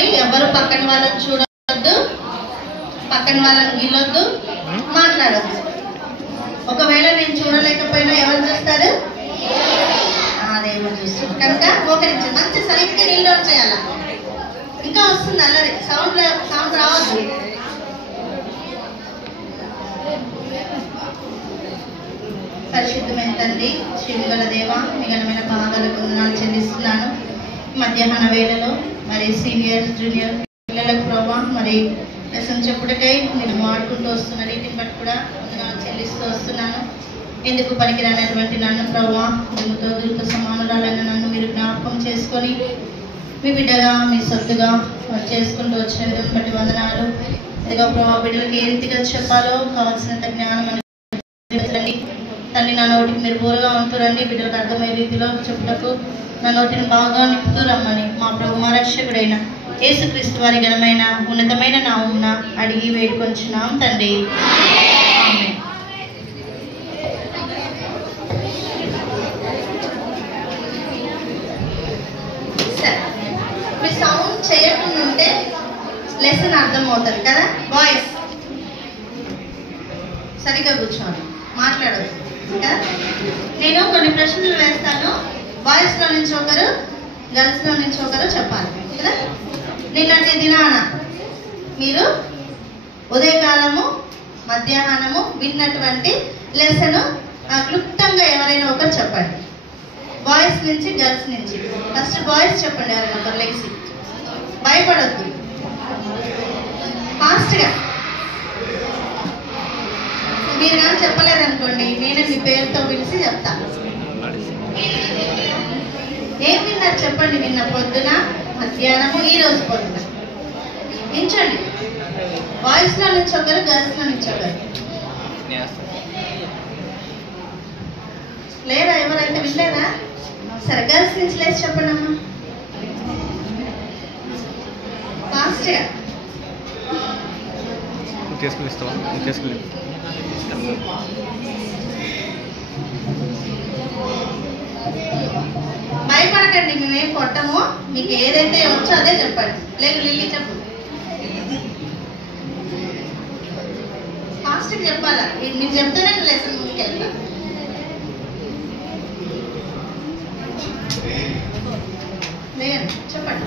చూడండి, ఎవరు పక్కన వాళ్ళని చూడొద్దు, పక్కన వాళ్ళని గిల్లొద్దు, మాట్లాడొద్దు. ఒకవేళ నేను చూడలేకపోయినా ఎవరు చూస్తారు? దేవుడు చూస్తారు. కనుక మోకరించి మంచి సైడ్కి నీళ్ళు చేయాల. ఇంకా వస్తుంది అల్లరి, సౌండ్ రావద్దు. పరిశుద్ధమైన తండ్రి, శ్రీగల దేవ, మీ ఘనమైన పాదాలకు వందనాలు చెల్లిస్తున్నాను. మధ్యాహ్న వేళలో మరి సీనియర్ జూనియర్ పిల్లలకు ప్రభావ మరి లెసన్ చెప్పుటకై మీరు వాడుకుంటూ వస్తున్న రీతిని బట్టి కూడా వందనాలు చెల్లిస్తూ వస్తున్నాను. ఎందుకు పనికిరానటువంటి నన్ను ప్రభావ, దూత సమానురాలైన నన్ను మీరు జ్ఞాపకం చేసుకొని మీ బిడ్డగా మీ సొత్తుగా చేసుకుంటూ వచ్చిన విధం బట్టి వందనాలు. ఇదిగో ప్రభావ, బిడ్డలకు ఏ రీతిగా చెప్పాలో కావాల్సినంత జ్ఞానం తండ్రి, నా నోటికి మీరు బోరుగా ఉంటురండి. బిడ్డలకు అర్థమయ్యే రీతిలో చెప్పుటకు నా నోటిని బాగా నింపుతూ రమ్మని మా ప్రభు మా రక్షకుడైన యేసుక్రీస్తు వారి ఘనమైన ఉన్నతమైన నామమున అడిగి వేడుకొంచున్నాం తండ్రి. ఆమేన్. మీ సౌండ్ చేయకుండా ఉంటే లెసన్ అర్థమవుతుంది కదా. వాయిస్ సరిగ్గా కూర్చోండి, మాట్లాడదు కదా. నేను కొన్ని ప్రశ్నలు వేస్తాను, బాయ్స్లో నుంచి ఒకరు, గర్ల్స్లో నుంచి ఒకరు చెప్పాలి కదా. నిన్నటి దినాన మీరు ఉదయకాలము మధ్యాహ్నము విన్నటువంటి లెసన్ క్లుప్తంగా ఎవరైనా ఒకరు చెప్పండి. బాయ్స్ నుంచి గర్ల్స్ నుంచి. ఫస్ట్ బాయ్స్ చెప్పండి, ఎవరైనా ఒకరు లేచి. భయపడొద్దు, ఫాస్ట్గా. మీరు కానీ చెప్పలేదనుకోండి, నేనే మీ పేరుతో పిలిచి చెప్తాను. ఏం విన్నారు చెప్పండి. నిన్న పొద్దున, మధ్యాహ్నము, ఈ రోజు పొద్దున. నించండి. బాయ్స్లో నుంచి ఒకరు, గర్ల్స్లో నుంచి ఒకరు. లేదా ఎవరైతే వినలేదా? సరే, గర్ల్స్ నుంచి లేచి చెప్పండి అమ్మా, ఫాస్ట్గా. భయపడకండి, మేమేం కొట్టము. మీకు ఏదైతే వచ్చో అదే చెప్పండి. లేదు లిల్లీ చెప్పు, ఫాస్ట్గా చెప్పాలా. మీరు చెప్తేనే లెసన్ ముందుకు వెళ్తా. లేదు చెప్పండి.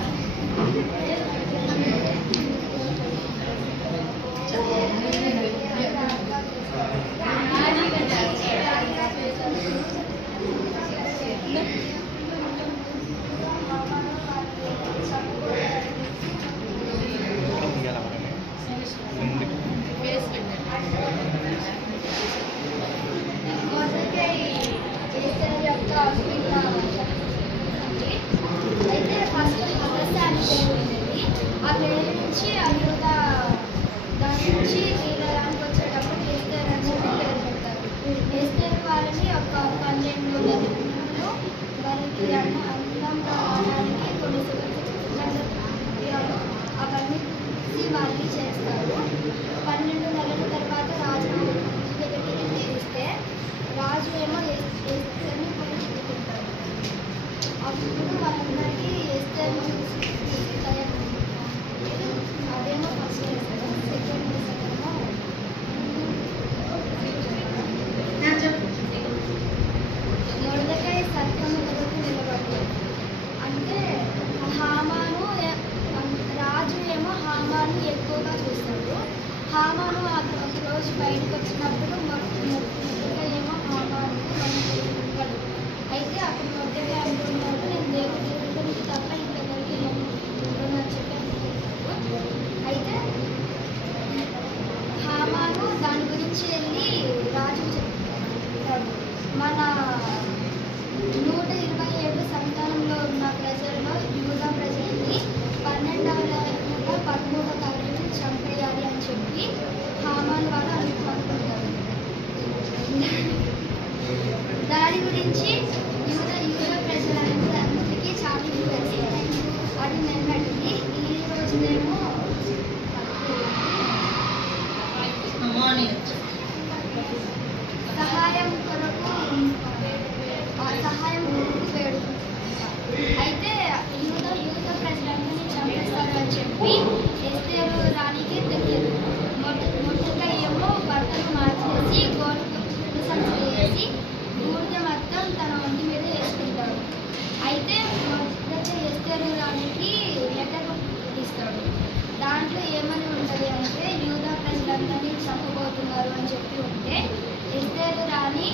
దాని గురించి యూద ప్రజలందరికీ చాటింపు వేస్తారు. అది నిన్నటిది. ఈ రోజునేమో సహాయం కొరకు వేడుకుంటారు. అయితే యూద ప్రజలందరినీ చంపేస్తారు అని చెప్పి వీళ్ళందరినీ చంపబోతున్నారు అని చెప్పి ఉంటే ఎస్తేరు రాణి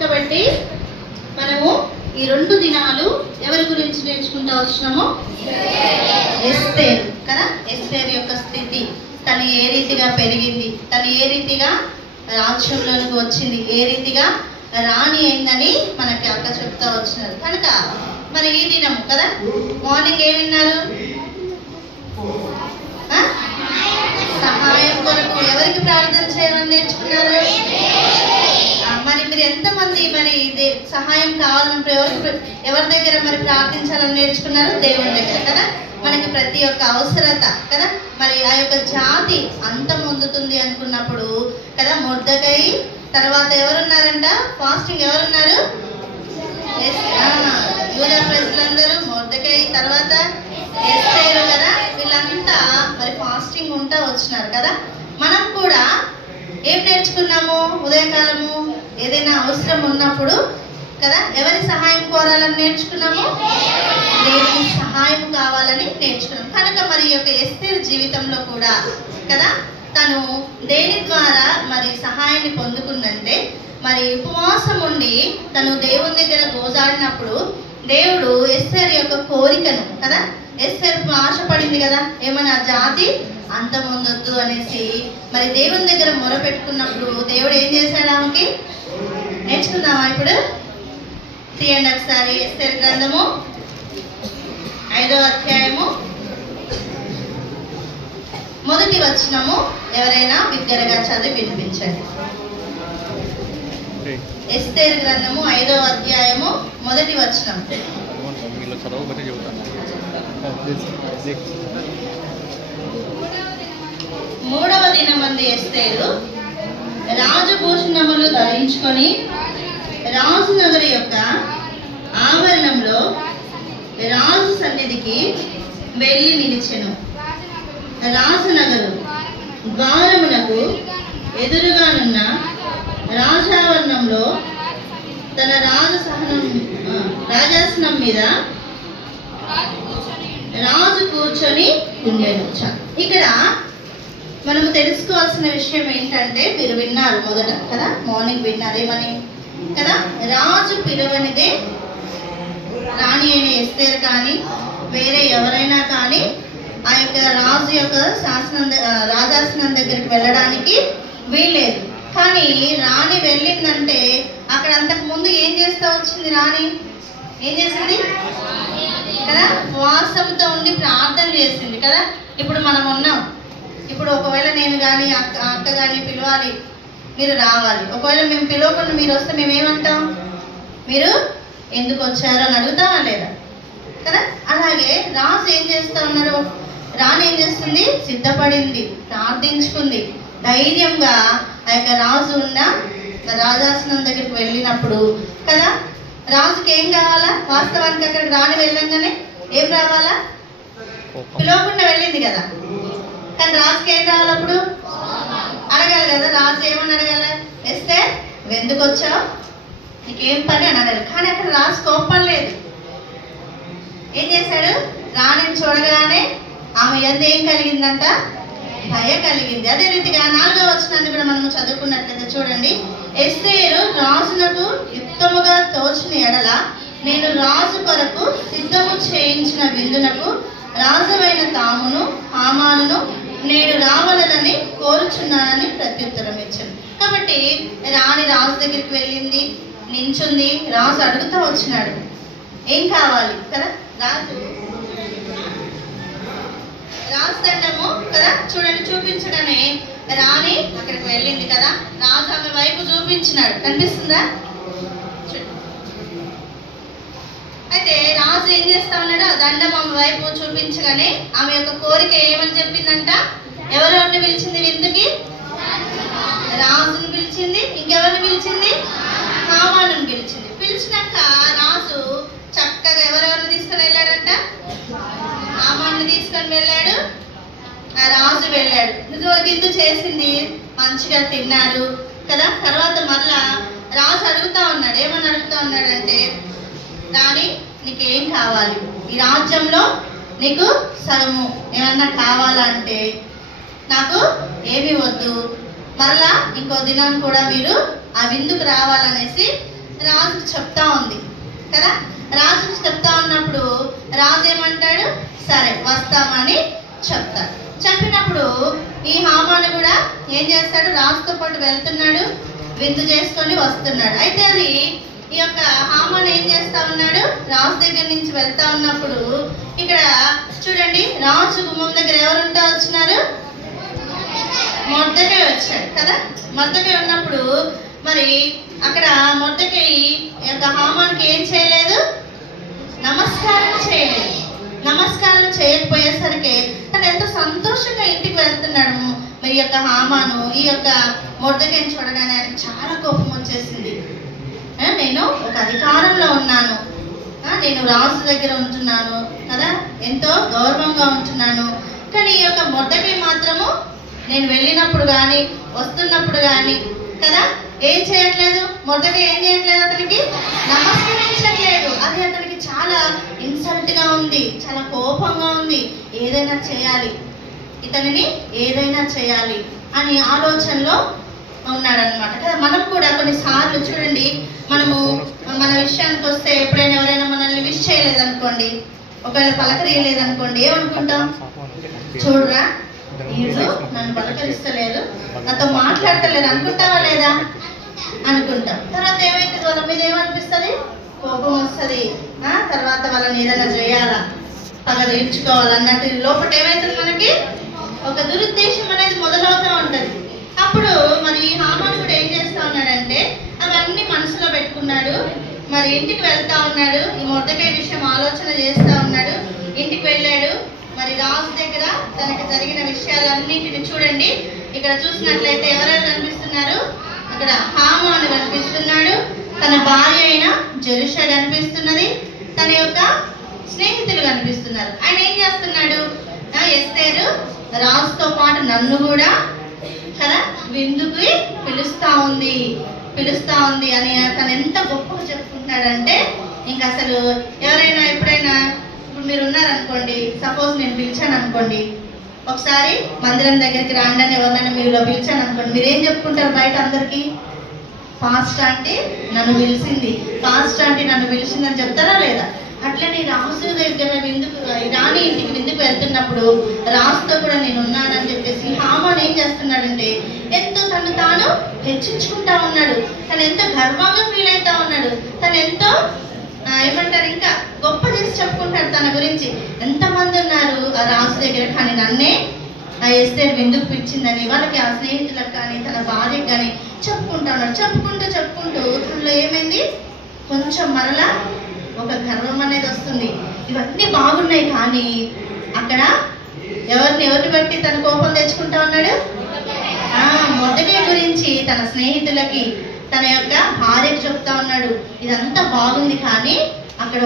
కాబట్టి మనము ఈ 2 దినాలు ఎవరి గురించి నేర్చుకుంటూ వచ్చినాము? ఎస్తేరు కదా. ఎస్తేరు యొక్క స్థితి, తను ఏ రీతిగా పెరిగింది, తను ఏ రీతిగా రాజ్యంలోనికి వచ్చింది, ఏ రీతిగా రాణి అయిందని మనకి అక్క చెప్తా వచ్చినారు. కనుక మరి ఈ దినం కదా మార్నింగ్ ఏం విన్నారు? సహాయం కొరకు ఎవరికి ప్రార్థన చేయాలని నేర్చుకున్నారు? మరి మీరు ఎంతమంది మరి ఇది సహాయం కావాలని ఎవరి దగ్గర మరి ప్రార్థించాలని నేర్చుకున్నారు? దేవుని దగ్గర కదా. మనకి ప్రతి ఒక్క అవసరత కదా, మరి ఆ యొక్క జాతి అంతం పొందుతుంది అనుకున్నప్పుడు కదా, మొర్దెకై తర్వాత ఎవరున్నారంట? ఫాస్టింగ్ ఎవరున్నారు? యూదా ప్రజలందరూ, మొర్దెకై తర్వాత ఎస్తేరు కదా, వీళ్ళంతా మరి ఫాస్టింగ్ ఉంటా వచ్చినారు కదా. మనం కూడా ఏం నేర్చుకున్నాము? ఉదయకాలము ఏదైనా అవసరం ఉన్నప్పుడు కదా ఎవరి సహాయం కోరాలని నేర్చుకున్నాము? దేవుని సహాయం కావాలని నేర్చుకున్నాం. కనుక మరి యొక్క ఎస్తేరు జీవితంలో కూడా కదా తను దేని ద్వారా మరి సహాయాన్ని పొందుకుందంటే, మరి ఉపవాసం ఉండి తను దేవుని దగ్గర గోజాడినప్పుడు దేవుడు ఎస్తేరు యొక్క కోరికను కదా, ఎస్తేరు ఆశపడింది కదా, ఏమన్నా జాతి అంతమొందొద్దు అనేసి మరి దేవుని దగ్గర మొరపెట్టుకున్నప్పుడు దేవుడు ఏం చేశాడు? ఆమెకి నేర్చుకుందామా? ఇప్పుడు తీయండి ఒకసారి ఎస్తేరు గ్రంథము 5వ అధ్యాయము 1వ వచనము. ఎవరైనా బిగ్గరగా చదివి వినిపించండి. ఎస్తేరు గ్రంథము 5వ అధ్యాయము 1వ వచనం. 3వ దినమందు ఎస్తేరు రాజభూషణములు ధరించుకొని రాజునగరి యొక్క ఆవరణంలో రాజు సన్నిధికి వెళ్ళి నిలిచెను. రాజనగరు ద్వారమునకు ఎదురుగానున్న రాజావరణంలో తన రాజాసనం మీద రాజు కూర్చొని ఉండేను. ఇక్కడ మనము తెలుసుకోవాల్సిన విషయం ఏంటంటే, మీరు విన్నారు మొదట కదా, మార్నింగ్ విన్నారు ఏమని కదా, రాజు పిలువనిదే రాణి అయిన ఎస్తేరు కానీ వేరే ఎవరైనా కానీ ఆ యొక్క రాజు యొక్క రాజాసనం దగ్గరికి వెళ్ళడానికి వీల్లేదు. కానీ రాణి వెళ్ళిందంటే అక్కడ అంతకు ముందు ఏం చేస్తా వచ్చింది? రాణి ఏం చేసింది కదా, ఉపవాసంతో ఉండి ప్రార్థన చేసింది కదా. ఇప్పుడు మనం ఉన్నాం, ఇప్పుడు ఒకవేళ నేను కానీ అక్క కానీ పిలవాలి, మీరు రావాలి. ఒకవేళ మేము పిలవకుండా మీరు వస్తే మేమేమంటాం? మీరు ఎందుకు వచ్చారో అని అడుగుతామా లేదా కదా. అలాగే రాజు ఏం చేస్తా ఉన్నారు? రాణి ఏం చేస్తుంది? సిద్ధపడింది, ప్రార్థించుకుంది, ధైర్యంగా ఆ యొక్క రాజు ఉన్న రాజాసనం దగ్గరికి వెళ్ళినప్పుడు కదా, రాజుకి ఏం కావాలా? వాస్తవానికి అక్కడికి రాణి వెళ్ళంగానే ఏం రావాలా? పిలవకుండా వెళ్ళింది కదా, కానీ రాజుకి ఏం కావాలి? అప్పుడు అడగాలి కదా. రాజు ఏమని అడగాలి? వేస్తే ఎందుకు వచ్చావు, నీకేం పని అని అడగాలి. కానీ అక్కడ రాజు కోపం లేదు. ఏం చేశాడు? రాణిని చూడగానే ఆమె ఎంత ఏం కలిగిందంట? భయ కలిగింది. అదే రీతిగా 4వ వచనాన్ని కూడా మనం చదువుకున్నట్లయితే చూడండి. ఎస్తేరు రాజునకు యుక్తముగా తోచిన ఎడల నేను రాజు కొరకు సిద్ధము చేయించిన విందునకు రాజువైన తామును హామానును నేడు రావాలని కోరుచున్నానని ప్రత్యుత్తరం ఇచ్చాను. కాబట్టి రాణి రాజు దగ్గరికి వెళ్ళింది, నించుంది. రాజు అడుగుతూ వచ్చినాడు ఏం కావాలి కదా. రాజు దండము కదా చూడండి చూపించగానే రాణి అక్కడికి వెళ్ళింది కదా, రాజు ఆమె వైపు చూపించినాడు. కనిపిస్తుందా? అయితే రాజు ఏం చేస్తా ఉన్నాడు? దండం ఆమె వైపు చూపించగానే ఆమె యొక్క కోరిక ఏమని చెప్పిందంట? ఎవరెవరిని పిలిచింది విందుకి? రాజుని పిలిచింది. ఇంకెవరిని పిలిచింది? హామానుని పిలిచింది. పిలిచినాక రాజు చక్కగా ఎవరెవరిని తీసుకొని వెళ్ళాడంట? హామానుని తీసుకొని వెళ్ళాడు, ఆ రాజు వెళ్ళాడు. విందు చేసింది, మంచిగా తిన్నారు కదా. తర్వాత మళ్ళా రాజు అడుగుతా ఉన్నాడు. ఏమని అడుగుతా ఉన్నాడంటే, రాణి నీకేం కావాలి? ఈ రాజ్యంలో నీకు సగము ఏమన్నా కావాలంటే నాకు ఏమి వద్దు, మరలా ఇంకో దినం కూడా మీరు ఆ విందుకు రావాలనేసి రాజుకు చెప్తా ఉంది కదా. రాజుకు చెప్తా ఉన్నప్పుడు రాజు ఏమంటాడు, సరే వస్తామని చెప్తాడు. చెప్పినప్పుడు ఈ హామాను కూడా ఏం చేస్తాడు, రాజుతో పాటు వెళ్తున్నాడు, విందు చేసుకొని వస్తున్నాడు. అయితే అది ఈ యొక్క హామాను ఏం చేస్తా ఉన్నాడు, రాజు దగ్గర నుంచి వెళ్తా ఉన్నప్పుడు ఇక్కడ చూడండి, రాజు గుమ్మం దగ్గర ఎవరుంటా వచ్చినారు, మొర్దెకై వచ్చాడు కదా. మొర్దెకై ఉన్నప్పుడు మరి అక్కడ మొర్దెకై యొక్క హామానుకి ఏం చేయలేదు, నమస్కారం చేయలేదు. నమస్కారం చేయకపోయేసరికి తను ఎంతో సంతోషంగా ఇంటికి వెళ్తున్నాడు. మరి యొక్క హామాను ఈ యొక్క మొర్దెకైని చూడగానే ఆయనకు చాలా కోపం వచ్చేసింది. నేను ఒక అధికారంలో ఉన్నాను, నేను రాజు దగ్గర ఉంటున్నాను కదా, ఎంతో గౌరవంగా ఉంటున్నాను. కానీ ఈ యొక్క మొర్దెకై మాత్రము నేను వెళ్ళినప్పుడు కానీ వస్తున్నప్పుడు కానీ కదా ఏం చేయట్లేదు, మొర్దెకై ఏం చేయట్లేదు, అతనికి నమస్కరించట్లేదు. అది అతనికి చాలా ఇన్సల్ట్ గా ఉంది, చాలా కోపంగా ఉంది. ఏదైనా చేయాలి, ఇతనిని ఏదైనా చేయాలి అని ఆలోచనలో ఉన్నాడనమాట కదా. మనం కూడా కొన్నిసార్లు చూడండి, మనము మన విషయానికి వస్తే ఎప్పుడైనా ఎవరైనా మనల్ని విష్ చేయలేదనుకోండి, ఒకవేళ పలకరియలేదనుకోండి, ఏమనుకుంటాం, చూడరా వీళ్ళు నన్ను పలకరిస్తలేదు, నాతో మాట్లాడతలేదు అనుకుంటావా లేదా అనుకుంటాం. తర్వాత ఏమైతుంది, వాళ్ళ మీద ఏమనిపిస్తుంది, కోపం వస్తుంది. తర్వాత వాళ్ళని ఏదైనా చేయాలా, పగ తీర్చుకోవాలన్నట్టు లోపల ఏమైతుంది, మనకి ఒక దురుద్దేశం అనేది మొదలవుతూ ఉంటది. అప్పుడు మరి హామాను కూడా ఏం చేస్తా ఉన్నాడంటే అవన్నీ మనసులో పెట్టుకున్నాడు. మరి ఇంటికి వెళ్తా ఉన్నాడు, ఈ మొర్దెకై విషయం ఆలోచన చేస్తా ఉన్నాడు. ఇంటికి వెళ్ళాడు. మరి రాజు దగ్గర తనకి జరిగిన విషయాలన్నింటిని చూడండి, ఇక్కడ చూసినట్లయితే ఎవరెవరు కనిపిస్తున్నారు, అక్కడ హామాను కనిపిస్తున్నాడు, తన భార్య అయిన జెరుషా కనిపిస్తున్నది, తన యొక్క స్నేహితులు కనిపిస్తున్నారు. ఆయన ఏం చేస్తున్నాడు, ఎస్తేరు రాజుతో పాటు నన్ను కూడా కదా విందుకి పిలుస్తా ఉంది అని తను ఎంత గొప్పగా చెప్పుకుంటున్నాడంటే, ఇంకా అసలు ఎవరైనా ఎప్పుడైనా ఇప్పుడు మీరు ఉన్నారనుకోండి, సపోజ్ నేను పిలిచాను అనుకోండి, ఒకసారి మందిరం దగ్గరికి రాండి అని ఎవరైనా మీలో పిలిచాను అనుకోండి, మీరేం చెప్పుకుంటారు బయట అందరికి, ఫాస్ట్ ఆంటీ నన్ను పిలిచింది, ఫాస్ట్ ఆంటీ నన్ను పిలిచిందని చెప్తారా లేదా? అట్లనే రాజు దగ్గర విందుకు రాణి ఇంటికి విందుకు వెళ్తున్నప్పుడు రాజుతో కూడా నేను ఉన్నానని చెప్పేసి హామాను ఏం చేస్తున్నాడంటే ఎంతో తను తాను హెచ్చించుకుంటా ఉన్నాడు, తను ఎంతో గర్వంగా ఫీల్ అవుతా ఉన్నాడు, తను ఎంతో ఏమంటారు ఇంకా గొప్ప చేసి చెప్పుకుంటాడు తన గురించి. ఎంతమంది ఉన్నారు ఆ రాజు దగ్గర, కానీ నన్నే ఆ ఎస్తేరు విందుకు పిలిచిందని వాళ్ళకి ఆ స్నేహితులకు కానీ తన భార్యకు కానీ చెప్పుకుంటా ఉన్నాడు. చెప్పుకుంటూ తనలో ఏమైంది, కొంచెం మరలా ఒక గర్వం అనేది వస్తుంది. ఇవన్నీ బాగున్నాయి, కానీ అక్కడ ఎవరిని బట్టి తన కోపం తెచ్చుకుంటా ఉన్నాడు, మొర్దెకై గురించి తన స్నేహితులకి తన యొక్క భార్యకు చెప్తా ఉన్నాడు. ఇదంతా బాగుంది, కానీ అక్కడ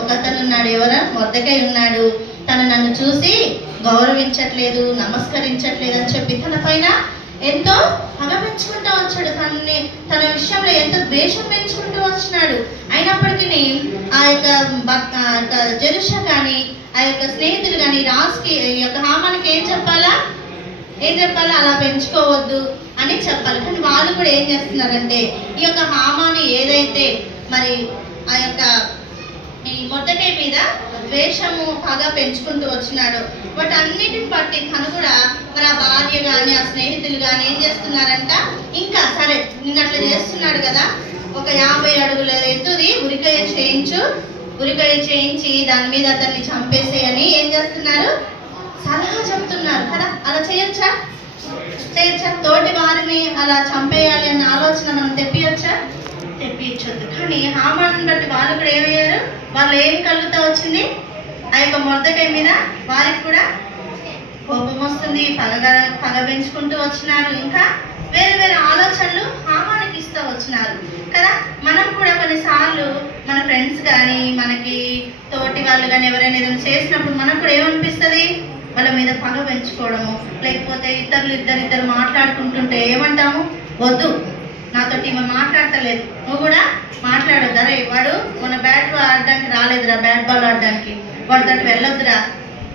ఒకతను ఉన్నాడు, ఎవరు, మొర్దెకై ఉన్నాడు, తను నన్ను చూసి గౌరవించట్లేదు, నమస్కరించట్లేదు అని చెప్పి తన పైన ఎంతో పగ పెంచుకుంటూ వచ్చాడు, తన విషయంలో ఎంతో ద్వేషం పెంచుకుంటూ వచ్చినాడు. అయినప్పటికీ ఆ యొక్క జెరుషా కానీ ఆ యొక్క స్నేహితులు కానీ రాజుకి ఈ యొక్క హామానికి ఏం చెప్పాలా, అలా పెంచుకోవద్దు అని చెప్పాలి. కానీ వాళ్ళు కూడా ఏం చేస్తున్నారంటే ఈ యొక్క హామాను ఏదైతే మరి ఆ యొక్క ఈ మొర్దెకై మీద ద్వేషము పగ పెంచుకుంటూ వచ్చినాడు, వాటి అన్నిటిని బట్టి తను కూడా మరి ఆ భార్య కానీ ఆ స్నేహితులు కానీ ఏం చేస్తున్నారంట, ఇంకా సరే నిన్న అట్లా చేస్తున్నాడు కదా, ఒక 50 అడుగుల ఎత్తుది ఉరికాయ చేయించి దాని మీద అతన్ని చంపేసేయని ఏం చేస్తున్నారు, సలహా చెప్తున్నారు కదా. అలా చేయొచ్చా? తోటి వారిని అలా చంపేయాలి అన్న ఆలోచన మనం తెప్పించొద్దు. కానీ హామాను బట్టి వాళ్ళు కూడా ఏమయ్యారు, వాళ్ళు ఏం కలుగుతా వచ్చింది, ఆ యొక్క మొర్దెకై మీద వారికి కూడా కోపం వస్తుంది, పగ పెంచుకుంటూ వచ్చినారు, ఇంకా వేరే వేరే ఆలోచనలు హామానికి ఇస్తూ వచ్చినారు కదా. మనం కూడా కొన్నిసార్లు మన ఫ్రెండ్స్ కానీ మనకి తోటి వాళ్ళు కానీ ఎవరైనా ఏదైనా చేసినప్పుడు మనకు కూడా ఏమనిపిస్తుంది, వాళ్ళ మీద పగ పెంచుకోవడము, లేకపోతే ఇద్దరు మాట్లాడుకుంటుంటే ఏమంటాము, వద్దు నాతోటి మాట్లాడతలేదు, నువ్వు కూడా మాట్లాడొద్దు, అరే వాడు మన బ్యాట్ ఆడడానికి రాలేదురా, బ్యాట్ బాల్ ఆడడానికి వాడితో వెళ్ళొద్దురా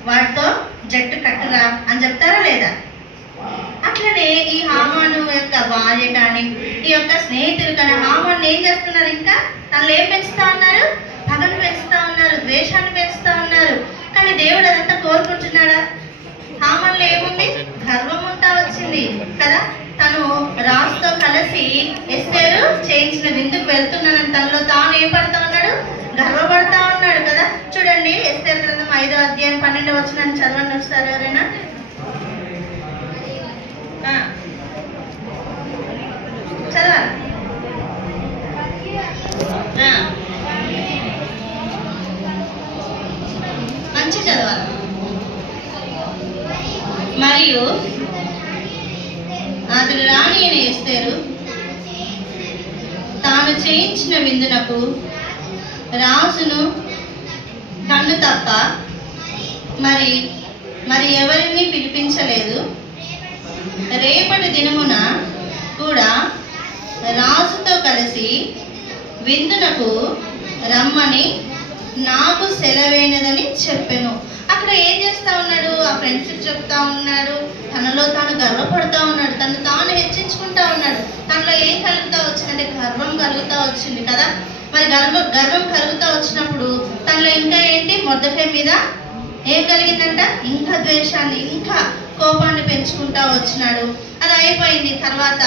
వాటితో జట్టు కట్టురా అని చెప్తారా లేదా? అట్లనే ఈ హామాను యొక్క భార్య కానీ ఈ యొక్క స్నేహితులు కానీ హామాను ఏం చేస్తున్నారు? ఇంకా తనలో ఏం పెంచుతా ఉన్నారు? పగను పెంచుతా ఉన్నారు, ద్వేషాన్ని పెంచుతా ఉన్నారు. కానీ దేవుడు అదంతా కోరుకుంటున్నాడా? హామాన్లో ఏముంది? గర్వం ఉంటా వచ్చింది కదా. తను రాజుతో కలిసి ఎస్తేరు చేయించిన విందుకు వెళ్తున్నానని తనలో తాను ఏం పడతా ఉన్నాడు? గర్వపడతా ఉన్నాడు కదా. చూడండి ఎస్తేరు గ్రంథం 5వ అధ్యాయం 12వ వచనాన్ని చదవండి ఒకసారి ఎవరైనా. చదవాలి. మంచి చదవాలి. మరియు అతడు రాణి అయిన ఎస్తేరు తాను చేయించిన విందునకు రాజును నన్ను తప్ప మరి ఎవరిని పిలిపించలేదు. రేపటి దినమున కూడా రాజుతో కలిసి విందునకు రమ్మని నాకు సెలవైనదని చెప్పెను. అక్కడ ఏం చేస్తా ఉన్నాడు? ఆ ఫ్రెండ్షిప్ చెప్తా ఉన్నాడు, తనలో తాను గర్వపడుతూ ఉన్నాడు, తను తాను హెచ్చించుకుంటా ఉన్నాడు. తనలో ఏం కలుగుతా వచ్చిందంటే గర్వం కలుగుతా వచ్చింది కదా. మరి గర్వం కలుగుతా వచ్చినప్పుడు తనలో ఇంకా ఏంటి? మొర్దెకై మీద ఏం కలిగిందంట? ఇంకా ద్వేషాన్ని, ఇంకా కోపాన్ని పెంచుకుంటా వచ్చినాడు. అది అయిపోయింది. తర్వాత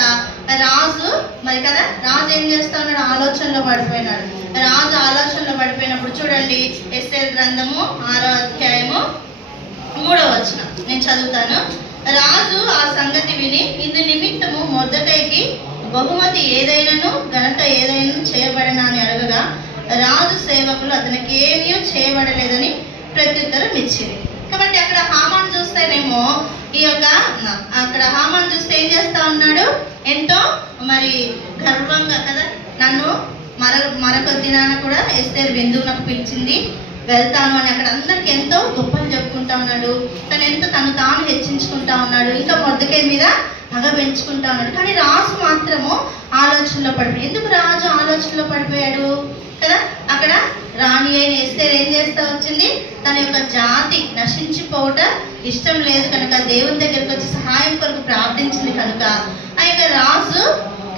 రాజు మరి కదా, రాజు ఏం చేస్తా ఉన్నాడు? ఆలోచనలో పడిపోయినాడు. రాజు ఆలోచనలో పడిపోయినప్పుడు చూడండి ఎస్తేరు గ్రంథము 6వ అధ్యాయము 3వ వచనం నేను చదువుతాను. రాజు ఆ సంగతి విని ఇందు నిమిత్తము మొర్దెకైకి బహుమతి ఏదైనాను ఘనత ఏదైనా చేయబడనా అని అడగగా రాజు సేవకులు అతనికి ఏమీ చేయబడలేదని ప్రత్యుత్తరం ఇచ్చింది. కాబట్టి అక్కడ హామాన్ చూస్తేనేమో ఈ యొక్క అక్కడ హామాన్ చూస్తే ఏం చేస్తా ఉన్నాడు? ఎంతో మరి గర్వంగా కదా, నన్ను మరొక దినాన కూడా ఎస్తేరు విందువు నాకు పిలిచింది, వెళ్తాను అని అక్కడ అందరికి ఎంతో గొప్పలు చెప్పుకుంటా ఉన్నాడు. తను తాను హెచ్చించుకుంటా ఉన్నాడు. ఇంకా మొర్దెకై మీద పగ పెంచుకుంటా ఉన్నాడు. కానీ రాజు మాత్రము ఆలోచనలో పడిపోయాడు. ఎందుకు రాజు ఆలోచనలో పడిపోయాడు కదా? అక్కడ రాణి అయిన ఎస్తేరు ఏం చేస్తా వచ్చింది? తన యొక్క జాతి నశించిపోవటం ఇష్టం లేదు కనుక దేవుని దగ్గరికి వచ్చి సహాయం కొరకు ప్రార్థించింది కనుక ఆ యొక్క రాజు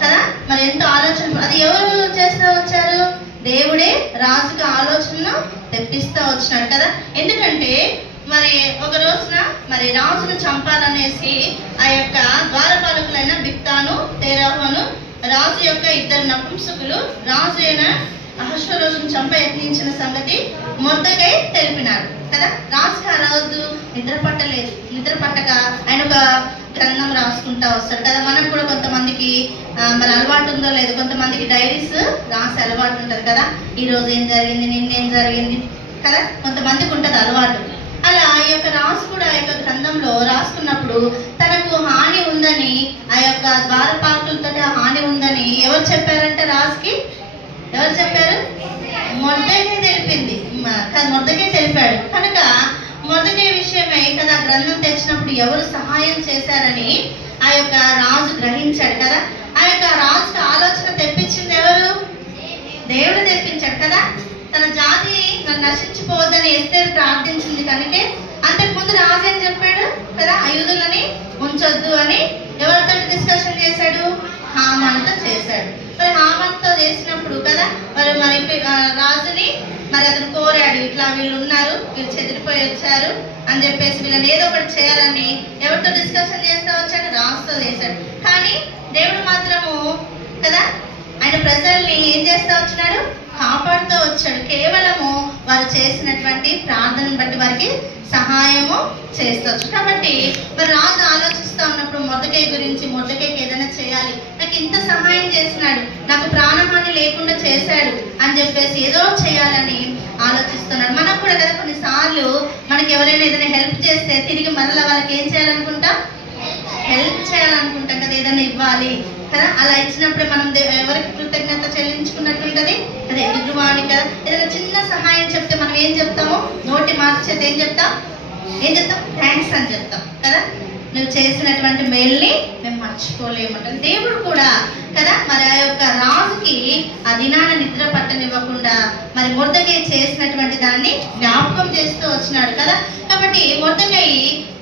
కదా మరి ఎంతో ఆలోచన. అది ఎవరు చేస్తూ వచ్చారు? దేవుడే రాజుకు ఆలోచనను తెప్పిస్తూ వచ్చినాడు కదా. ఎందుకంటే మరి ఒక రోజున మరి రాజును చంపాలనేసి ఆ యొక్క ద్వారపాలకులైన బిక్తాను తెరాహును రాజు యొక్క 2 నపుంసకులు రాజు అయిన అహష్వేరోషును చంప యత్నించిన సంగతి మొర్దెకై తెలిపినాడు కదా. రాజుకి ఆ రోజు నిద్ర పట్టలేదు. నిద్ర పట్టక ఆయన ఒక గ్రంథం రాసుకుంటా వస్తాడు కదా. మనకు కూడా కొంతమందికి మరి అలవాటు ఉందో లేదు, కొంతమందికి డైరీస్ రాసే అలవాటు ఉంటుంది కదా. ఈ రోజు ఏం జరిగింది, నిన్నేం జరిగింది కదా, కొంతమందికి ఉంటుంది అలవాటు. అలా ఈ యొక్క రాజు కూడా ఆ యొక్క గ్రంథంలో రాసుకున్నప్పుడు తనకు హాని ఉందని, ఆ యొక్క ద్వారపాలకులతో హాని ఉందని ఎవరు చెప్పారంటే రాజుకి? ఎవరు చెప్పారు? మొర్దెకై తెలిపింది. మొర్దెకై తెలిపాడు కనుక మొర్దెకై విషయమై కదా గ్రంథం తెచ్చినప్పుడు ఎవరు సహాయం చేశారని ఆ యొక్క రాజు గ్రహించాడు కదా. ఆ యొక్క రాజుకి ఆలోచన తెప్పించింది ఎవరు? దేవుడు తెప్పించాడు కదా. తన జాతి నశించిపోవద్దని ఎస్తేరు ప్రార్థించింది కనుకే అంతకుముందు రాజు ఏం చెప్పాడు కదా, అయూదులని ఉంచొద్దు అని ఎవరితో డిస్కషన్ చేశాడు? హామానుతో చేశాడు. మరి హామానుతో చేసినప్పుడు కదా మరి రాజుని మరి అతను కోరాడు, ఇట్లా వీళ్ళు ఉన్నారు, వీళ్ళు చెదిరిపోయి వచ్చారు అని చెప్పేసి వీళ్ళని ఏదో ఒకటి చేయాలని ఎవరితో డిస్కషన్ చేస్తూ వచ్చాడు? రాజుతో చేశాడు. కానీ దేవుడు మాత్రము కదా ఆయన ప్రజల్ని ఏం చేస్తూ వచ్చినాడు? కాపాడుతూ వచ్చాడు. కేవలము వారు చేసినటువంటి ప్రార్థనను బట్టి వారికి సహాయము చేస్తవచ్చు. కాబట్టి మరి రాజు ఆలోచిస్తూ ఉన్నప్పుడు మొర్దెకై గురించి, మొర్దెకైకి ఏదైనా చేయాలి, నాకు ఇంత సహాయం చేసినాడు, నాకు ప్రాణహాని లేకుండా చేశాడు అని చెప్పేసి ఏదో చేయాలని ఆలోచిస్తున్నాడు. మనకు కూడా కదా కొన్నిసార్లు మనకి ఎవరైనా ఏదైనా హెల్ప్ చేస్తే తిరిగి మరలా వాళ్ళకి ఏం చేయాలనుకుంటాం? హెల్ప్ చేయాలనుకుంటాం కదా, ఏదైనా ఇవ్వాలి కదా. అలా ఇచ్చినప్పుడే మనం ఎవరికి కృతజ్ఞత చెల్లించుకున్నట్టుంటది కదా, ఎదురువాడి కదా. ఏదైనా చిన్న సహాయం చెప్తే మనం ఏం చెప్తాము? నోటి మాట చేత ఏం చెప్తాం? థ్యాంక్స్ అని చెప్తాం కదా. నువ్వు చేసినటువంటి మేల్ని మేము మర్చిపోలేమంట. దేవుడు కూడా కదా మరి ఆ యొక్క రాజుకి ఆ దినాన నిద్ర పట్టనివ్వకుండా మరి మొర్దెకై చేసినటువంటి దాన్ని జ్ఞాపకం చేస్తూ వచ్చినాడు కదా. కాబట్టి మొర్దెకై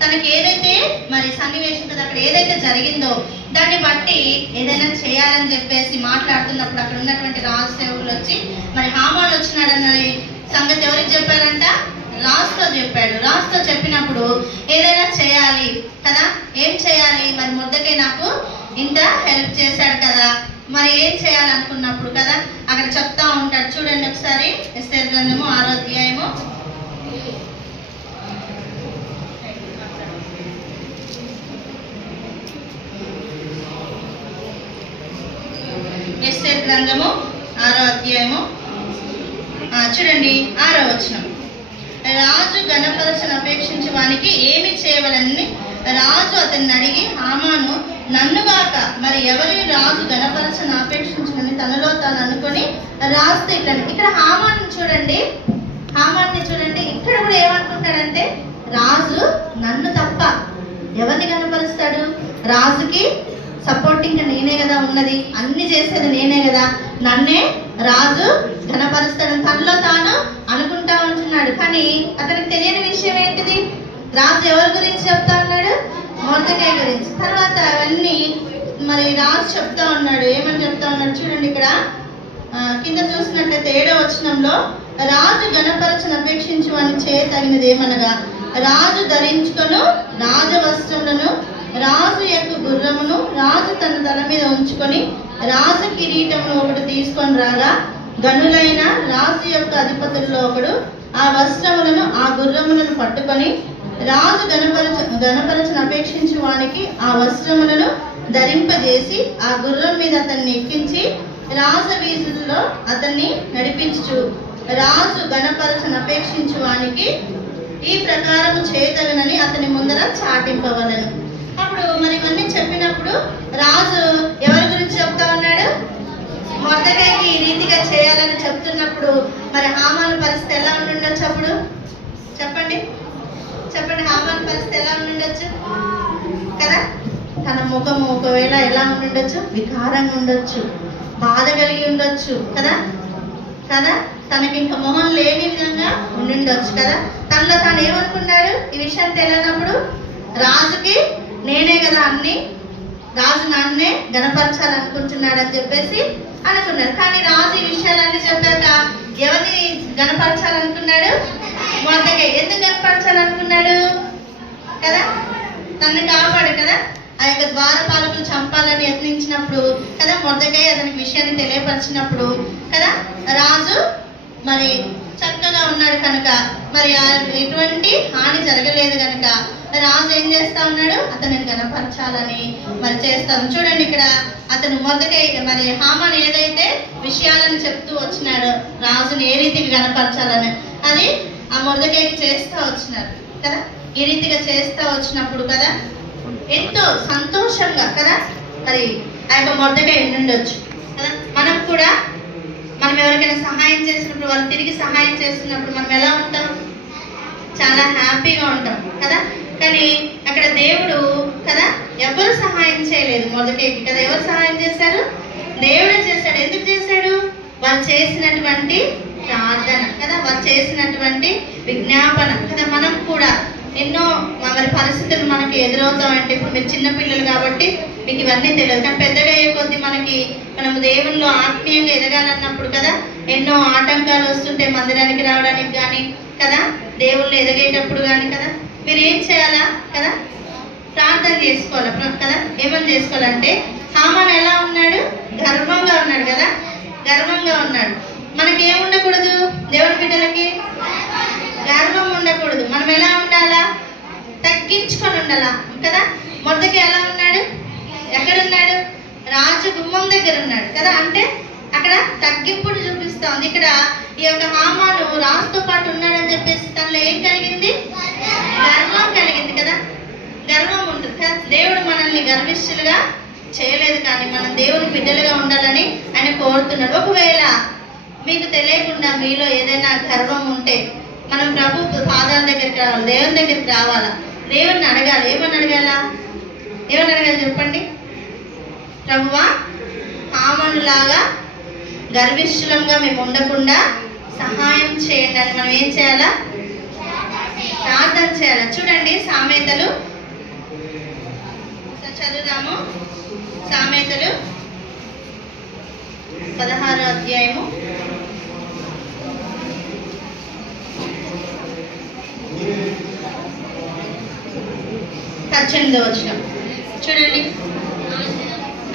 తనకి ఏదైతే మరి సన్నివేశం కదా అక్కడ ఏదైతే జరిగిందో దాన్ని బట్టి ఏదైనా చేయాలని చెప్పేసి మాట్లాడుతున్నప్పుడు అక్కడ ఉన్నటువంటి రాజు సేవకులు వచ్చి మరి హామాను వచ్చినాడన్న సంగతి ఎవరికి చెప్పారంట? రాజుతో చెప్పాడు. రాజుతో చెప్పినప్పుడు ఏదైనా చేయాలి కదా, ఏం చేయాలి? మరి మొర్దెకై నాకు ఇంత హెల్ప్ చేశాడు కదా, మరి ఏం చేయాలనుకున్నప్పుడు కదా అక్కడ చెప్తా ఉంటాడు. చూడండి ఒకసారి ఎస్తేర్ గ్రంథము 6వ అధ్యాయము ఎస్తేర్ గ్రంథము 6వ అధ్యాయము చూడండి 6వ వచనం. రాజు గణపరచను అపేక్షించే వానికి ఏమి చేయవలని రాజు అతన్ని అడిగి, హామాను నన్నుగాక మరి ఎవరి రాజు గణపరచను అపేక్షించుకుని తనలో తాను అనుకొని రాజుతో ఇట్లా. ఇక్కడ హామాన్ని చూడండి, ఇక్కడ కూడా ఏమనుకుంటాడంటే రాజు నన్ను తప్ప ఎవరిని గణపరుస్తాడు? రాజుకి సపోర్టింగ్ నేనే కదా ఉన్నది, అన్ని చేసేది నేనే కదా, నన్నే రాజు ఘనపరుస్తాడని తనలో తాను అనుకుంటా ఉంటున్నాడు. కానీ అతనికి తెలియని విషయం ఏంటిది? రాజు ఎవరి గురించి చెప్తా ఉన్నాడు? మొర్దెకై గురించి. తర్వాత అవన్నీ మరి రాజు చెప్తా ఉన్నాడు. ఏమని చెప్తా ఉన్నాడు చూడండి. ఇక్కడ కింద చూసినట్లయితే 7వ వచనంలో, రాజు గణపరచను అపేక్షించు అని చేయతగినది ఏమనగా రాజు ధరించుకొను రాజవస్త్రములను రాజు యొక్క గుర్రమును రాజు తన తల మీద ఉంచుకొని రాజు కిరీటమును ఒకటి తీసుకొని రాగా గనులైన రాజు యొక్క అధిపతుల్లో ఒకడు ఆ వస్త్రములను ఆ గుర్రములను పట్టుకొని రాజు గణపరచను అపేక్షించు వానికి ఆ వస్త్రములను ధరింపజేసి ఆ గుర్రం మీద అతన్ని ఎక్కించి రాజవీధుల్లో అతన్ని నడిపించు రాజు గణపరచను అపేక్షించు వానికి ఈ ప్రకారము చేయదగనని అతని ముందర చాటింపవలను. అప్పుడు మరి ఇవన్నీ చెప్పినప్పుడు రాజు ఎవరి గురించి చెప్తా ఉన్నాడు? మొర్దెకైకి ఈ రీతిగా చేయాలని చెప్తున్నప్పుడు మరి హామాను పరిస్థితి ఎలా ఉండుండొచ్చు? అప్పుడు చెప్పండి హామాను పరిస్థితి ఎలా ఉండుండొచ్చు కదా? తన ముఖము ఒకవేళ ఎలా ఉండుండొచ్చు? వికారంగా ఉండొచ్చు, బాధ కలిగి ఉండొచ్చు కదా. తనకి ఇంకా మొహం లేని విధంగా ఉండుండొచ్చు కదా. తనలో తాను ఏమనుకున్నాడు? ఈ విషయం తెలియనప్పుడు రాజుకి నేనే కదా అన్ని, రాజు నన్నే గణపరచాలనుకుంటున్నాడు అని చెప్పేసి అనుకున్నాడు. కానీ రాజు ఈ విషయాలన్నీ చెప్పాక ఎవరిని గణపరచాలనుకున్నాడు? మొర్దెకై. ఎందుకు గణపరచాలనుకున్నాడు కదా? తనని కాపాడు కదా. ఆ యొక్క ద్వారపాలకులు చంపాలని యత్నించినప్పుడు కదా మొర్దెకై అతనికి విషయాన్ని తెలియపరిచినప్పుడు కదా రాజు మరి చక్కగా ఉన్నాడు కనుక మరి ఎటువంటి హాని జరగలేదు కనుక రాజు ఏం చేస్తా ఉన్నాడు? అతనిని గణపరచాలని మరి చేస్తాను. చూడండి ఇక్కడ అతను మొర్దెకై మరి హామాను ఏదైతే విషయాలను చెప్తూ వచ్చినాడో రాజుని ఏ రీతికి గణపరచాలని అది ఆ మొర్దెకైకి చేస్తా వచ్చినారు కదా. ఈ రీతిగా చేస్తా వచ్చినప్పుడు కదా ఎంతో సంతోషంగా కదా మరి ఆ యొక్క మొర్దెకై ఉండొచ్చు కదా. మనం ఎవరికైనా సహాయం చేసినప్పుడు వాళ్ళు తిరిగి సహాయం చేస్తున్నప్పుడు మనం ఎలా ఉంటాం? చాలా హ్యాపీగా ఉంటాం కదా. కానీ అక్కడ దేవుడు కదా ఎవరు సహాయం చేయలేదు మొర్దెకైకి కదా. ఎవరు సహాయం చేశారు? దేవుడే చేశాడు. ఎందుకు చేశాడు? వాళ్ళు చేసినటువంటి ప్రార్థన కదా, వాళ్ళు చేసినటువంటి విజ్ఞాపన కదా. మనం కూడా ఎన్నో మరి పరిస్థితులు మనకి ఎదురవుతామంటే, ఇప్పుడు మీరు చిన్నపిల్లలు కాబట్టి మీకు ఇవన్నీ తెలియదు. కానీ పెద్దగా అయ్యే కొద్దీ మనం దేవుల్లో ఆత్మీయంగా ఎదగాలన్నప్పుడు కదా ఎన్నో ఆటంకాలు వస్తుంటే మందిరానికి రావడానికి కానీ కదా, దేవుళ్ళు ఎదగేటప్పుడు కానీ కదా మీరు ఏం చేయాలా కదా? ప్రార్థన చేసుకోవాలి కదా. ఏమని చేసుకోవాలంటే హామాను ఎలా ఉన్నాడు? గర్వంగా ఉన్నాడు కదా, గర్వంగా ఉన్నాడు. మనకి ఏముండకూడదు? దేవుని బిడ్డలకి గర్వం ఉండకూడదు. మనం ఎలా ఉండాలా? తగ్గించుకొని ఉండాలా కదా. మొర్దెకై ఎలా ఉన్నాడు? ఎక్కడున్నాడు? రాజు గుమ్మం దగ్గర ఉన్నాడు కదా. అంటే అక్కడ తగ్గింపుడు చూపిస్తా ఉంది. ఇక్కడ ఈ యొక్క హామాను రాజుతో పాటు ఉన్నాడని చెప్పేసి తనలో ఏం కలిగింది? గర్వం కలిగింది కదా. గర్వం ఉంటుంది కదా. దేవుడు మనల్ని గర్విష్ఠులుగా చేయలేదు, కానీ మనం దేవుని బిడ్డలుగా ఉండాలని ఆయన కోరుతున్నాడు. ఒకవేళ మీకు తెలియకుండా మీలో ఏదైనా గర్వం ఉంటే మనం ప్రభు పాదాల దగ్గరికి రావాలి, దేవుని దగ్గరికి రావాలా, దేవుడిని అడగాలి. ఏమని అడగాల? ఏమని అడగాలి చెప్పండి? ప్రభువా, హామానులాగా గర్విష్ఠులంగా మేము ఉండకుండా సహాయం చేయండి అని మనం ఏం చేయాలా? ప్రార్థన చేయాలి. చూడండి సామెతలు చదువుదాము. సామెతలు 16వ అధ్యాయము 18వ వచనం చూడండి.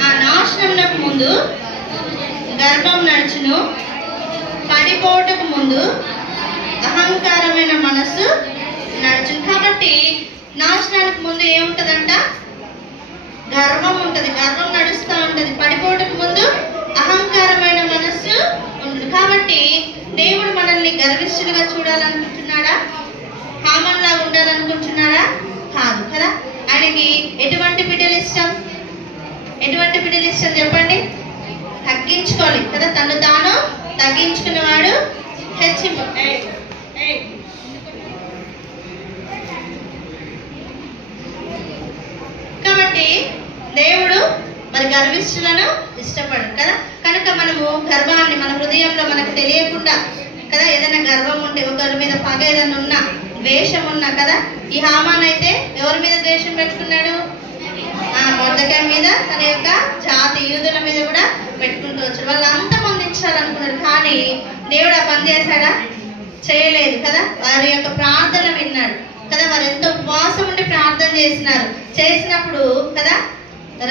ఆ నాశనమునకు ముందు గర్భం నడుచును, పడిపోవటకు ముందు అహంకారమైన మనస్సు నడుచును. కాబట్టి నాశనానికి ముందు ఏముంటదంట? గర్వం ఉంటది. గర్వం నడుస్తూ ఉంటది. పడిపోవటకు ముందు అహంకారమైన మనస్సు ఉంటుంది. కాబట్టి దేవుడు మనల్ని గర్విష్ఠులుగా చూడాలనుకుంటున్నాడా? హామానులాగా ఉండాలనుకుంటున్నాడా? కాదు కదా. ఆయనకి ఎటువంటి బిడ్డలు ఇష్టం? ఎటువంటి బిడ్డలు ఇష్టం చెప్పండి? తగ్గించుకోవాలి కదా. తను తాను తగ్గించుకునేవాడు హెచ్చింపు. కాబట్టి దేవుడు మరి గర్విష్ఠులను ఇష్టపడు కదా. కనుక మనము గర్వాన్ని మన హృదయంలో మనకు తెలియకుండా కదా, ఏదైనా గర్వం ఉంటే, ఒకరి మీద పగ ఏదైనా ఉన్నా, ద్వేషం ఉన్నా కదా. ఈ హామాన్ అయితే ఎవరి మీద ద్వేషం పెట్టుకున్నాడు? మొర్దెకై మీద, తన యొక్క జాతి యూదుల మీద కూడా పెట్టుకుంటూ వచ్చాడు. వాళ్ళు అంతా పొందించాలనుకున్నారు. కానీ దేవుడు ఆ పని చేశాడా? చేయలేదు కదా. వారి యొక్క ప్రార్థన విన్నాడు కదా. వారు ఎంతో ఉపవాసం ఉండి ప్రార్థన చేసినప్పుడు కదా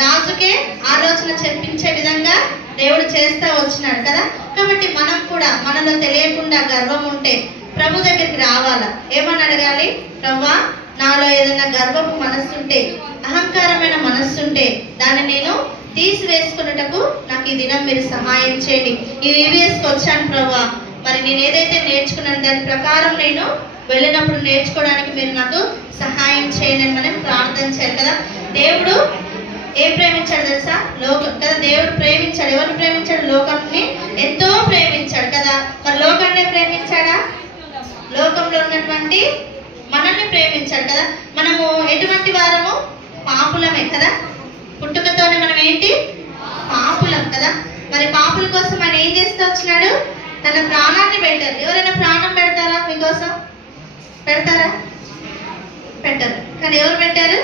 రాజుకే ఆలోచన చెప్పించే విధంగా దేవుడు చేస్తా వచ్చినాడు కదా. కాబట్టి మనం కూడా మనలో తెలియకుండా గర్వం ఉంటే ప్రభు దగ్గరికి రావాలా. ఏమని అడగాలి? ప్రభువా, నాలో ఏదైనా గర్వపు మనస్సుంటే, అహంకారమైన మనస్సుంటే దాన్ని నేను తీసివేసుకున్నటకు నాకు ఈ దినం మీరు సహాయం చేయండి. ఈ VBSకి వచ్చాను ప్రభువా, మరి నేను ఏదైతే నేర్చుకున్నాను దాని ప్రకారం నేను వెళ్ళినప్పుడు నేర్చుకోవడానికి మీరు నాకు సహాయం చేయండి అని మనం ప్రార్థన చేయాలి కదా. దేవుడు ఏం ప్రేమించాడు తెలుసా? లోకం కదా. దేవుడు ప్రేమించాడు. ఎవరిని ప్రేమించాడు? లోకాన్ని ఎంతో ప్రేమించాడు కదా. మరి లోకాన్ని ప్రేమించాడా? లోకంలో ఉన్నటువంటి మనల్ని ప్రేమించాడు కదా. మనము ఎటువంటి వారము? పాపులమే కదా. పుట్టుకతోనే మనం ఏంటి? పాపులం కదా. మరి పాపుల కోసం ఆయన ఏం చేస్తూ వచ్చినాడు? తన ప్రాణాన్ని పెట్టారు. ఎవరైనా ప్రాణం పెడతారా మీకోసం? పెడతారా? పెట్టరు. కానీ ఎవరు పెట్టారు?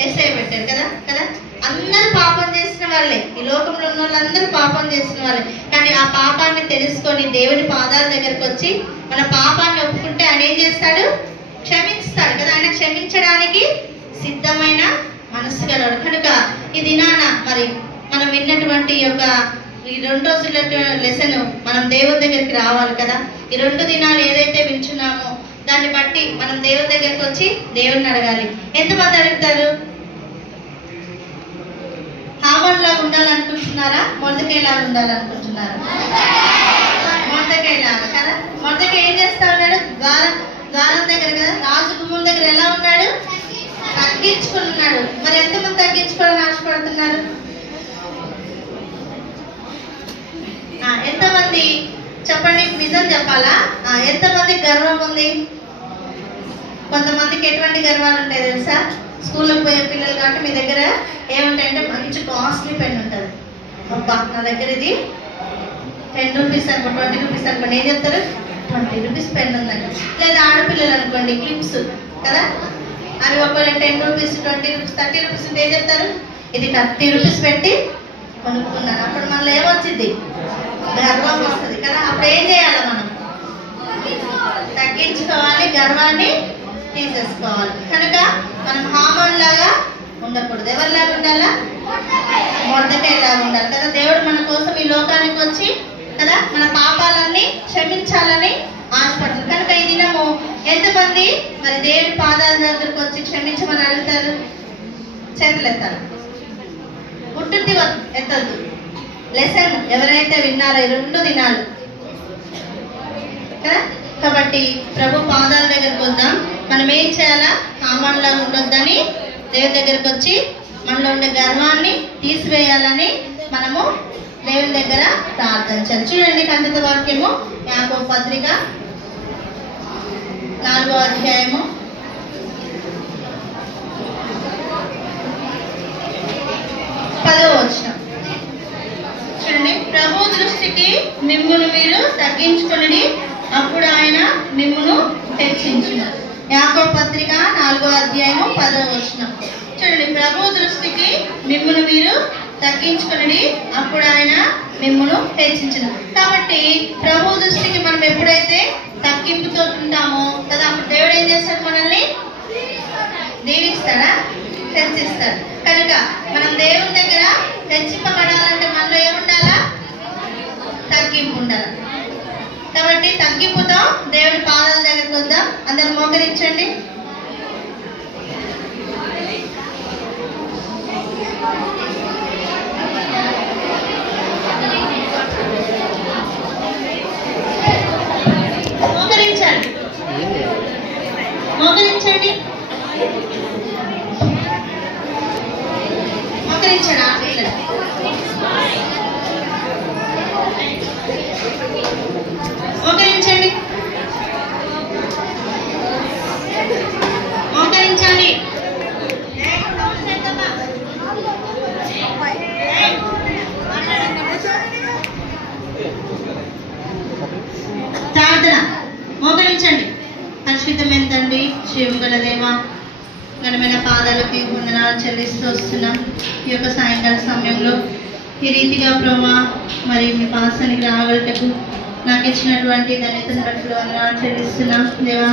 యేసయ్య పెట్టారు కదా. కదా, అందరూ పాపం చేసిన వాళ్ళే. ఈ లోకంలో ఉన్న వాళ్ళందరూ పాపం చేసిన వాళ్ళే. కానీ ఆ పాపాన్ని తెలుసుకొని దేవుని పాదాల దగ్గరకు వచ్చి మన పాపాన్ని ఒప్పుకుంటే ఆయన ఏం చేస్తాడు? క్షమిస్తాడు కదా. ఆయన క్షమించడానికి సిద్ధమైన మనస్సు గలవాడు. కనుక ఈ దినాన మరి మనం విన్నటువంటి యొక్క ఈ 2 రోజుల లెసన్ మనం దేవుని దగ్గరికి రావాలి కదా. ఈ 2 దినాలు ఏదైతే వింటున్నామో దాన్ని బట్టి మనం దేవుని దగ్గరికి వచ్చి దేవుని అడగాలి. ఎంతమంది అడుగుతారు? హామాన్ లాగా ఉండాలనుకుంటున్నారా? మొర్దెకై లాగా ఉండాలనుకుంటున్నారా? మొర్దెకై లాగా కదా. మొర్దెకై ఏం చేస్తా ఉన్నాడు? ద్వారం దగ్గర కదా, రాజు గుమ్మం దగ్గర ఎలా ఉన్నాడు? తగ్గించుకున్నాడు. మరి ఎంతమంది తగ్గించుకోవాలని ఆశపడుతున్నారు? ఎంతమంది చెప్పండి, నిజం చెప్పాలా? ఎంతమంది గర్వం ఉంది? కొంతమందికి ఎటువంటి గర్వాలు ఉంటాయి తెలుసా? స్కూల్కి పోయే పిల్లలు కాబట్టి మీ దగ్గర ఏముంటాయంటే మంచి కాస్ట్లీ పెన్ ఉంటుంది. అబ్బా, నా దగ్గర ఇది 10 రూపీస్ అనుకో, 20 రూపీస్ అనుకోండి. ఏం చెప్తారు? 20 రూపీస్ పెన్ ఉందండి. లేదా ఆడపిల్లలు అనుకోండి, క్లిప్స్ కదా, అవి ఒకవేళ 10 రూపీస్, 20 రూపీస్, 30 రూపీస్ ఉంటే ఏం చెప్తారు? ఇది 30 రూపీస్ పెట్టి కొనుక్కున్నాను. అప్పుడు మనలో ఏమొచ్చింది? గర్వం వస్తుంది కదా. అప్పుడు ఏం చేయాలి? మనం తగ్గించుకోవాలి, గర్వాన్ని తీసేసుకోవాలి. కనుక మనం హామాన్ లాగా ఉండకూడదు. ఎవరిలాగా ఉండాలా? మొర్దెకై లాగా ఉండాలి కదా. దేవుడు మన కోసం ఈ లోకానికి వచ్చి కదా మన పాపాలన్నీ క్షమించాలని ఆశపడుతుంది. కనుక ఈ దినము ఎంతమంది మరి దేవుడి పాదాల దగ్గరకు వచ్చి క్షమించమని అడుగుతారు? చేతులు ఎత్తారు. పుట్టింది ఎత్తద్దు. లెసన్ ఎవరైతే విన్నారో ఈ 2 దినాలు కదా. కాబట్టి ప్రభు పాదాల దగ్గరకు వద్దాం. మనం ఏం చేయాలా? హామాన్ లాగా ఉండొద్దని దేవుని దగ్గరకు వచ్చి మనలో ఉండే గర్వాన్ని తీసివేయాలని మనము దేవుని దగ్గర ప్రార్థించాలి. చూడండి, కంటిత వాక్యము యాకోబు పత్రిక 4వ అధ్యాయము మిమ్మును మీరు తగ్గించుకొనుడి, అప్పుడు ఆయన మిమ్మును హెచ్చించును. యాకోబు పత్రిక 4వ అధ్యాయము 10వ వచనం. చూడండి, ప్రభు దృష్టికి మిమ్మును మీరు తగ్గించుకొనుడి, అప్పుడు ఆయన మిమ్మును హెచ్చించును. కాబట్టి ప్రభు దృష్టికి మనం ఎప్పుడైతే తగ్గింపుతో ఉంటామో కదా, అప్పుడు దేవుడు ఏం చేస్తాడు? మనల్ని దీవిస్తాడా? హెచ్చిస్తాడు. కనుక మనం దేవుని దగ్గర హెచ్చింపబడాలంటే మనలో ఏముండాలా? తగ్గింపు ఉండాలి. కాబట్టి తగ్గింపుతో దేవుడి పాదాల దగ్గరికి వద్దాం. అందరూ మోకరించండి. మోకరించండి, మోకరించండి, మోకరించడా? మోకరించండి, మోకరించాలి. ప్రార్థన. మోకరించండి. పరిశుద్ధమైన తండ్రి, జీవం గల దేవా, ఘనమైన పాదాలకి వందనాలు చెల్లిస్తూ వస్తున్నాం. ఈ యొక్క సాయంకాల సమయంలో ఈ రీతిగా ప్రభా మరి మీ పాసానికి రాగలటకు నాకు ఇచ్చినటువంటి ధన్యతను బట్టి వందనాలు చెల్లిస్తున్నాం. దేవా,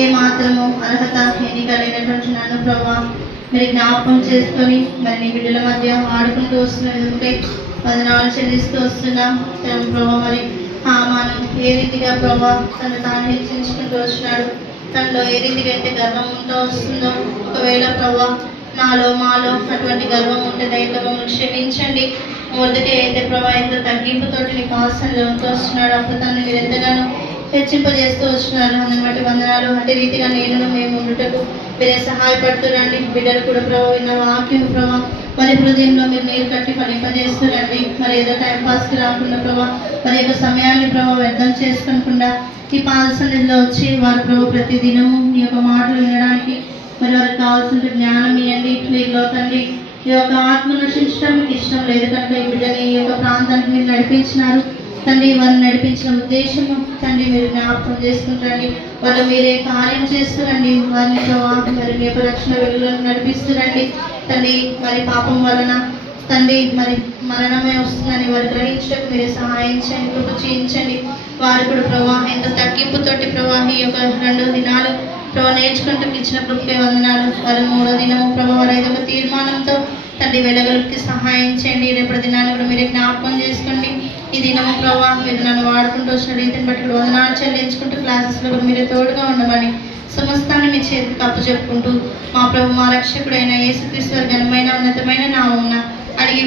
ఏ మాత్రము అర్హత ఎన్నిక లేనటువంటి నన్ను ప్రభా మీరు జ్ఞాపకం చేసుకొని మరి నీ బిడ్డల మధ్య ఆడుకుంటూ వస్తున్న విధంకై వందనాలు చెల్లిస్తూ వస్తున్నాం. ప్రభా మరి హామాను ఏ రీతిగా ప్రభా తను తాను హెచ్చించుకుంటూ వస్తున్నాడు, తనలో ఏ రీతిగా అయితే గర్వం ఉంటూ వస్తుందో, ఒకవేళ ప్రభా నాలో మాలో అటువంటి గర్వం ఉంటే దయతో మమ్మల్ని క్షమించండి. మొదటి అయితే ప్రభా ఎంతో తగ్గింపుతోటి నీ పాసనలో ఉంటూ వస్తున్నాడు, అప్పుడు తనని మీరు ఎంతగానో హెచ్చింపజేస్తూ వస్తున్నారు. అందుని బట్టి వందనాలు. అదే రీతిగా నేను మేము ఉండుటకు మీరే సహాయపడుతురండి. బిడ్డలు కూడా ప్రభావ విన్న వాక్యం ప్రభావ మరి హృదయంలో మీరు నీరు కట్టి ఫలింపజేస్తురండి. మరి ఏదో టైంపాస్కి రాకుండా ప్రభావ మరి యొక్క సమయాన్ని ప్రభావ వ్యర్థం చేసుకోకుండా ఈ పాద సన్నిధిలో వచ్చి వారు ప్రభావ ప్రతి దినము నీ యొక్క మాటలు వినడానికి మరి వారికి కావాల్సిన జ్ఞానం ఇవ్వండి. వీరిలో తండ్రి ఈ యొక్క ఆత్మ నశించడం మీకు ఇష్టం లేదు కనుక ఈ బిడ్డని ఈ యొక్క ప్రాంతానికి మీరు నడిపించినారు తండ్రి. వారిని నడిపించిన ఉద్దేశము తండ్రి మీరు జ్ఞాపకం చేసుకుంటారండి. వాళ్ళు మీరే కార్యం చేస్తురండి. వారిని మరి మీ యొక్క రక్షణ వెలుగులను నడిపిస్తురండి తండ్రి. మరి పాపం వలన తండ్రి మరి మరణమే వస్తుందని వారు గ్రహించడానికి మీరే సహాయం చేయండి, కృప చేయించండి. వారు కూడా ప్రభావ ఎంతో తగ్గింపుతోటి ప్రభావ ఈ యొక్క 2 దినాలు ప్రభావ నేర్చుకుంటూ ఇచ్చిన కృపకే వందనాలు. వారు 3వ దినము ప్రభావ వారి ఏదో ఒక తీర్మానంతో తండ్రి వెళ్ళగలికి సహాయం చేయండి. రేపటి దినాన్ని కూడా మీరే జ్ఞాపకం చేసుకోండి. ఈ దినము ప్రభావ మీరు నన్ను వాడుకుంటూ వచ్చిన రీతిని బట్టి కూడా వందనాలు చెల్లించుకుంటూ క్లాసెస్లో కూడా మీరే తోడుగా ఉండమని సమస్తాన్ని మీ చేతికి అప్పచెప్పుకుంటూ మా ప్రభు మా రక్షకుడైన యేసుక్రీస్తు ఘనమైన ఉన్నతమైన నామమున అడిగి